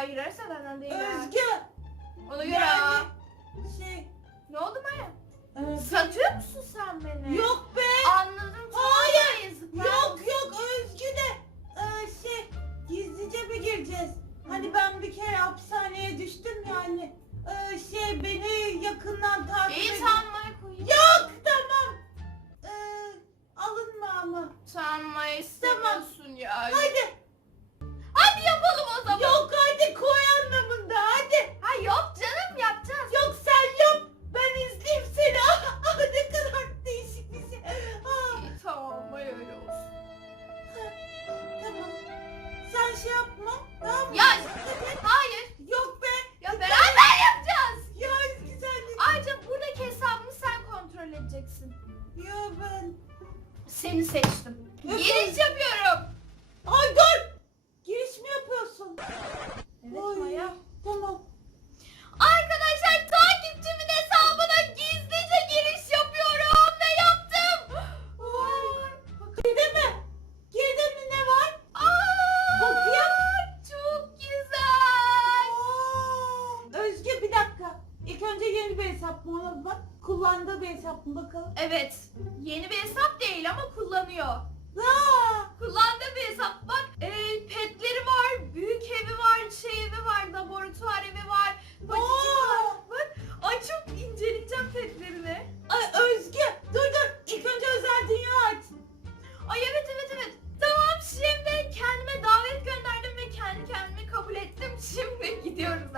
iddiaya girerse benden değil. Özgü. Ona göre. Yani, şey. Ne oldu Maya? Evet. Satıyor musun sen beni? Yok be. Anladım. Hayır. Yok yok Özgü de e, şey gizlice mi gireceğiz? Hani ben bir kere hapishaneye düştüm yani. Ee, şey beni yakından takip İyi sanmaya koyayım. Yok tamam. Ee, alınma ama. Sanmayı istemiyorsun tamam. ya. Hadi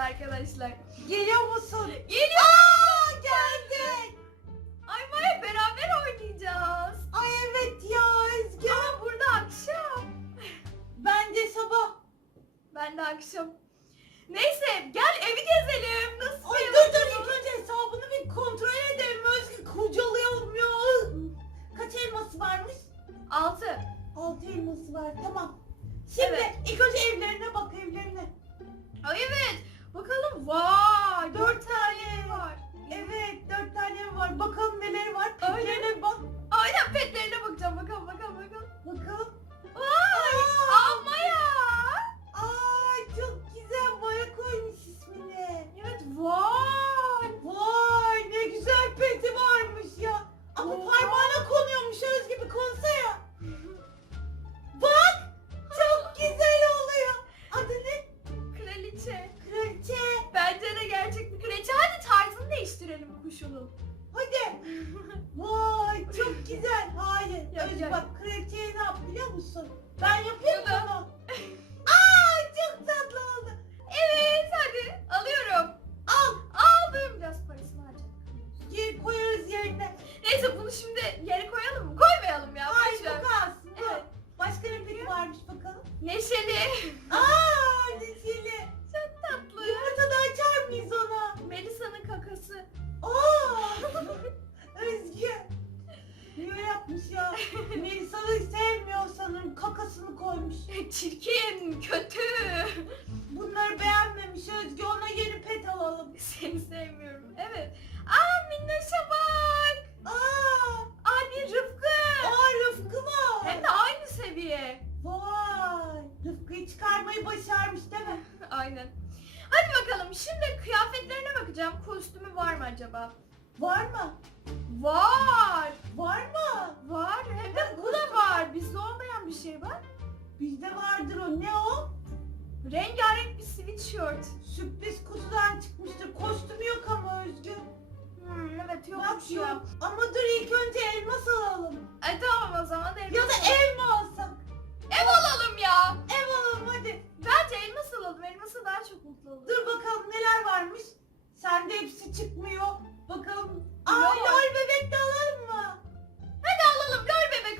arkadaşlar. Geliyor musun? Geliyor. Aa, geldi. Ay Maya beraber oynayacağız. Ay evet ya Özge. Ama burada akşam. Ben de sabah. Ben de akşam. Neyse gel evi gezelim. Nasıl? Ay dur dur ilk önce hesabını bir kontrol edelim. Özge kocalayalım ya. Kaç elması varmış? Altı. Altı elması var tamam. Neyse bunu şimdi yere koy Aynen. Hadi bakalım şimdi kıyafetlerine bakacağım. Kostümü var mı acaba? Var mı? Var. Var mı? Var. Hem de bu da var. Bizde olmayan bir şey var. Bizde vardır o. Ne o? Rengarenk bir sweatshirt. Sürpriz kutudan çıkmıştır. Kostüm yok ama Özgür. Hmm, evet yok. Bak şey yok. Ama dur ilk önce elmas alalım. E tamam o zaman elmas. Ya da elma alsak. Ev alalım ya. Ev alalım hadi. Bence elmas alalım. Elması daha çok mutlu olur. Dur bakalım neler varmış. Sende hepsi çıkmıyor. Bakalım. Aa Yok. lol bebek de alalım mı? Hadi alalım lol bebek.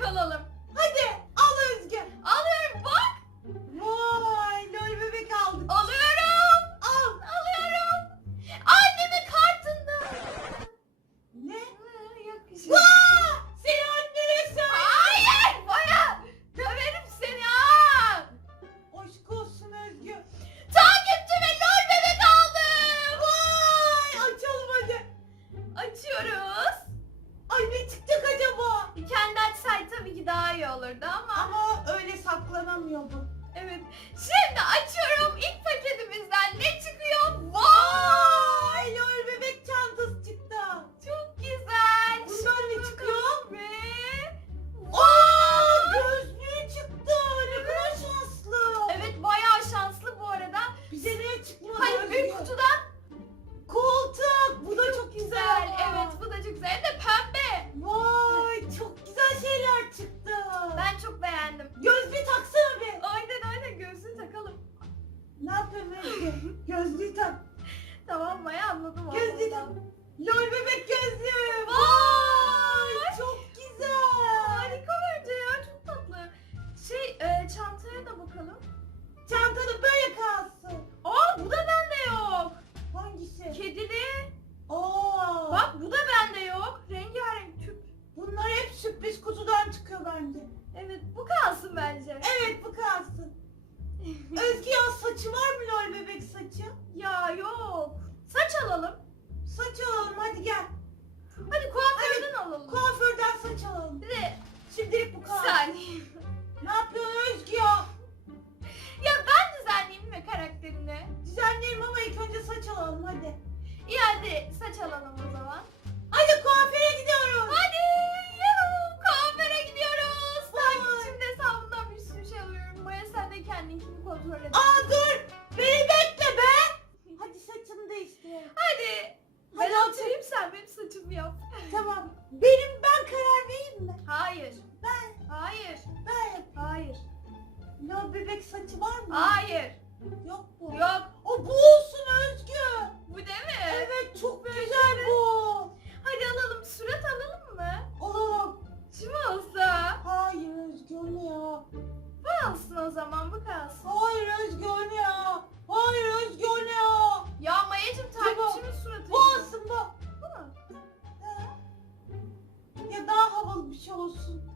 chose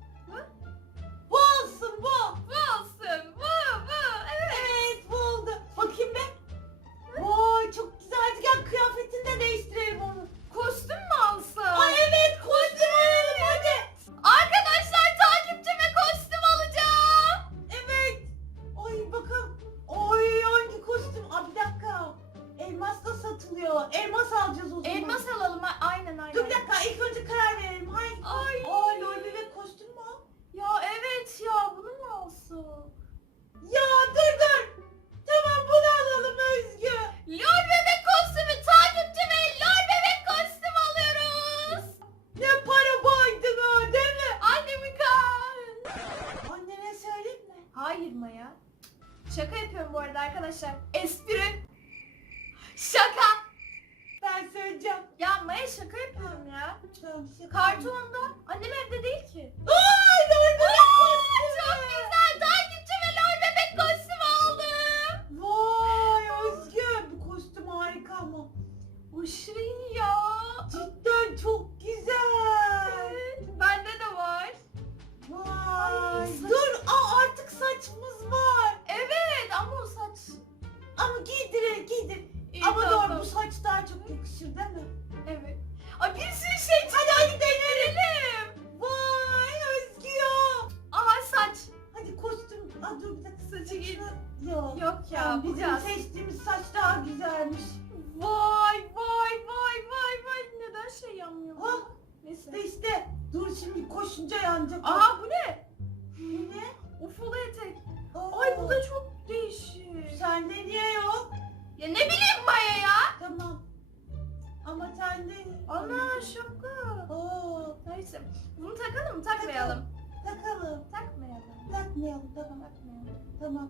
Koku. Oo. Neyse. Bunu takalım mı? Takmayalım. Takalım. Takmayalım. Takmayalım. Tamam. Takmayalım. Tamam.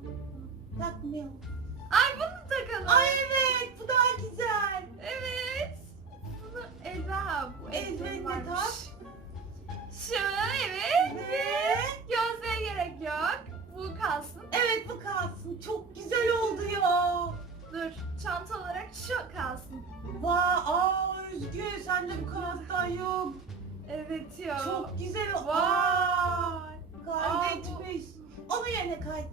Takmayalım. Ay bunu takalım. Ay evet. Bu daha güzel. Evet. Bunu Elva. Bu eldiven Eldivenle varmış. tak. Şu evet. Ve Gözlüğe gerek yok. Bu kalsın. Evet bu kalsın. Çok güzel oldu ya. Dur çanta olarak şu kalsın. Vaa aa Özgü sende bu kanattan yok. Evet ya. Çok güzel. Vay. Kaydetmiş. Onu yerine kaydet.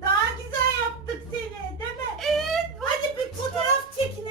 Daha güzel yaptık seni değil mi? Evet. Hadi bir fotoğraf çekin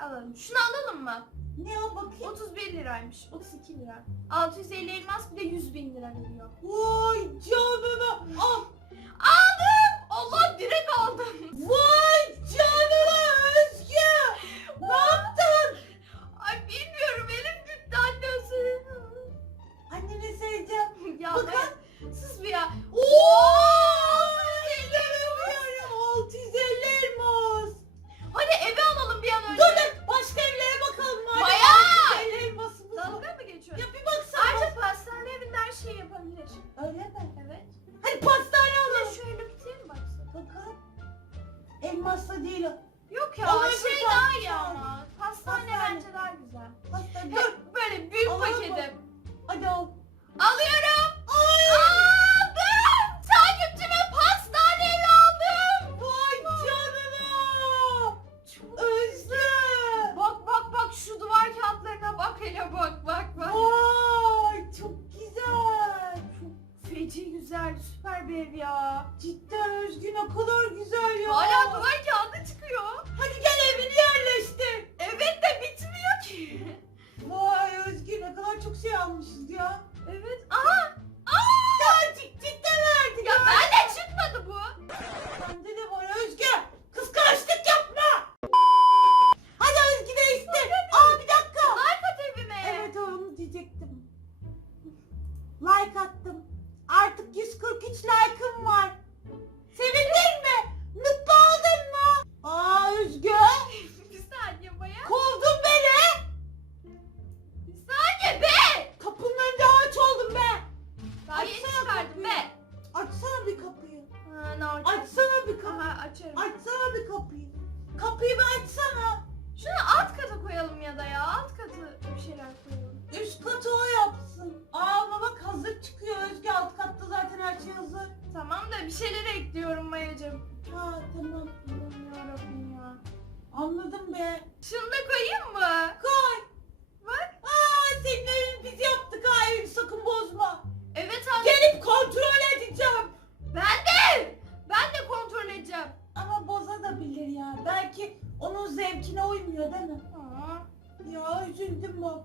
Alalım. Şunu alalım mı? Ne o bakayım? 31 liraymış. 32 lira. 650 elmas bir de 100 bin lira veriyor. Vay canına al. Aldım. Allah direkt aldım. Vay açarım. Açsana bir kapıyı. Kapıyı bir açsana. Şunu alt kata koyalım ya da ya. Alt katı bir şeyler koyalım. Üst katı o yapsın. Aa bak hazır çıkıyor Özge. Alt katta zaten her şey hazır. Tamam da bir şeyler ekliyorum Mayacım. Ha tamam. Aman yarabbim ya. Anladım be. Şunu da koyayım mı? Koy. Bak. Aa senin evini biz yaptık ha evi sakın bozma. Evet abi. Gelip kontrol edeceğim. Ben de. Ben de kontrol edeceğim. Ama bozabilir ya. Belki onun zevkine uymuyor değil mi? Aa, ya üzüldüm baba.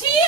Cheers!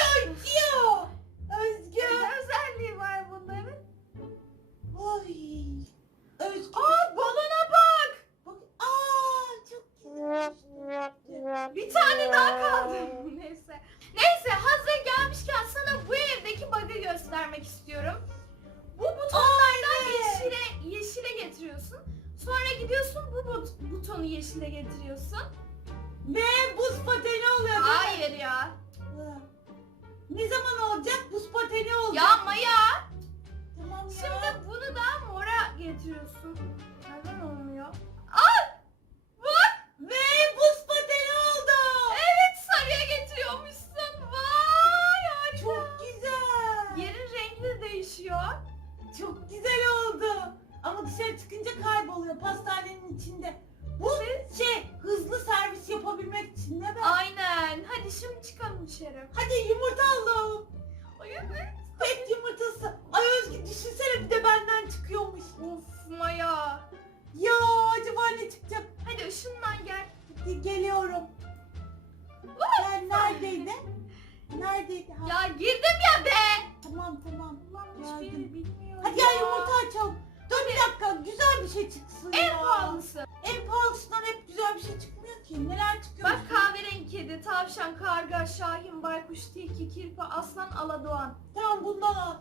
Tavşan, karga, şahin, baykuş, tilki, kirpi, aslan, aladoğan. Tamam bundan al.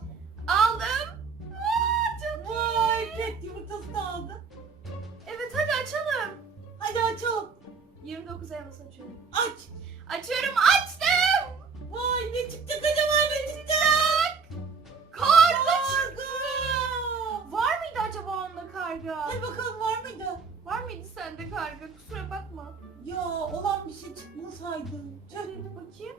Aldım. Aa, çok Vay pet yumurtası da aldın. Evet hadi açalım. Hadi açalım. 29 Elmas açıyorum. Aç. Açıyorum açtım. Vay ne çıktı acaba ne çıktı? Karga Karga. Var mıydı acaba onda karga? Hadi bakalım var mıydı? Var mıydı sende karga? Kusura bakma. Ya olan bir şey çıkmasaydı. Şöyle bakayım.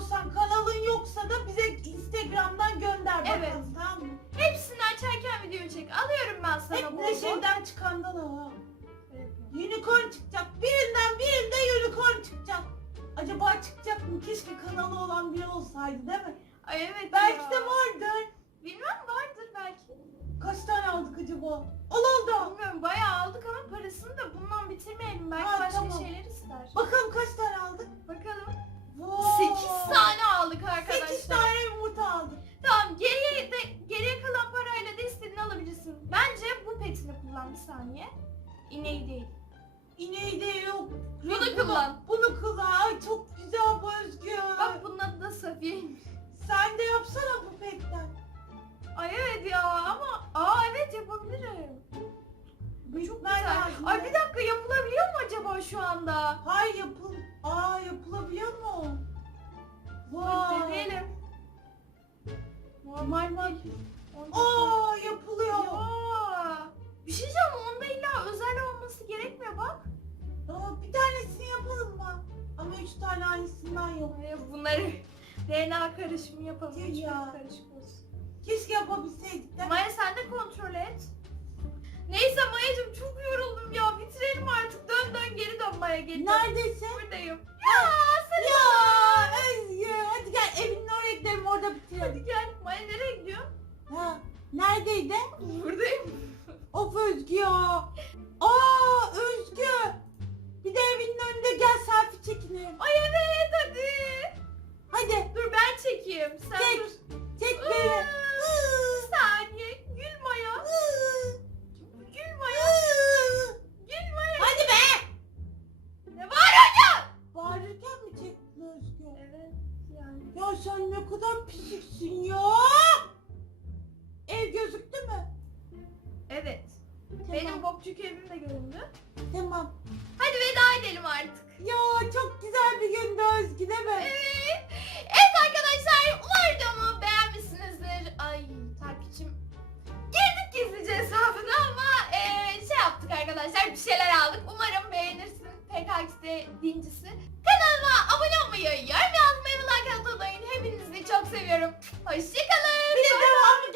Çekemiyorsan kanalın yoksa da bize Instagram'dan gönder bakalım Evet. tamam mı? Hepsini açarken video çek. Alıyorum ben sana Hep bol bol. neşeden çıkandan al. Unicorn çıkacak. Birinden birinde unicorn çıkacak. Acaba çıkacak mı? Keşke kanalı olan biri olsaydı değil mi? Ay evet Belki ya. de vardır. Bilmem vardır belki. Kaç tane aldık acaba? Al al da. Bilmiyorum bayağı aldık ama parasını da bundan bitirmeyelim. Belki Ha, başka tamam. şeyler ister. Bakalım kaç tane aldık? Bakalım. Vay. 8 tane aldık arkadaşlar. 8 tane yumurta aldık. Tamam geriye de geriye kalan parayla da istediğini alabilirsin. Bence bu petini kullan bir saniye. İneği değil. İneği de yok. Bunu Yok, kullan. Bunu kullan. Ay çok güzel bu Özgür. Bak bunun adı da Safiye'ymiş. Sen de yapsana bu petten. Ay evet ya ama aa evet yapabilirim. Çok Büyütmen güzel. lazım. Ay bir dakika yapılabiliyor mu acaba şu anda? Hayır yapıl. Aa yapılabiliyor mu? Dur Vay. deneyelim. Normal değil. Aa yapılıyor. Ya. Bir şey diyeceğim onda illa özel olması gerekmiyor bak. Aa, bir tanesini yapalım mı? Ama üç tane aynısından yok. Bunları DNA karışımı yapalım. Ya. karışık olsun. Özgü? Evet yani. Ya sen ne kadar pisiksin ya. Ev gözüktü mü? Evet. Benim bokçuk evim de göründü. Tamam. Hadi veda edelim artık. Ya çok güzel bir gündü Özgü değil mi? Evet. Evet arkadaşlar umarım videomu beğenmişsinizdir. Ay takipçim. Girdik gizlice hesabına ama eee, şey yaptık arkadaşlar bir şeyler aldık. Umarım beğenirsin. PKX'de dincisi kanalıma abone olmayı, yorum yazmayı ve like atmayı unutmayın. Hepinizi çok seviyorum. Hoşçakalın. Bir devamı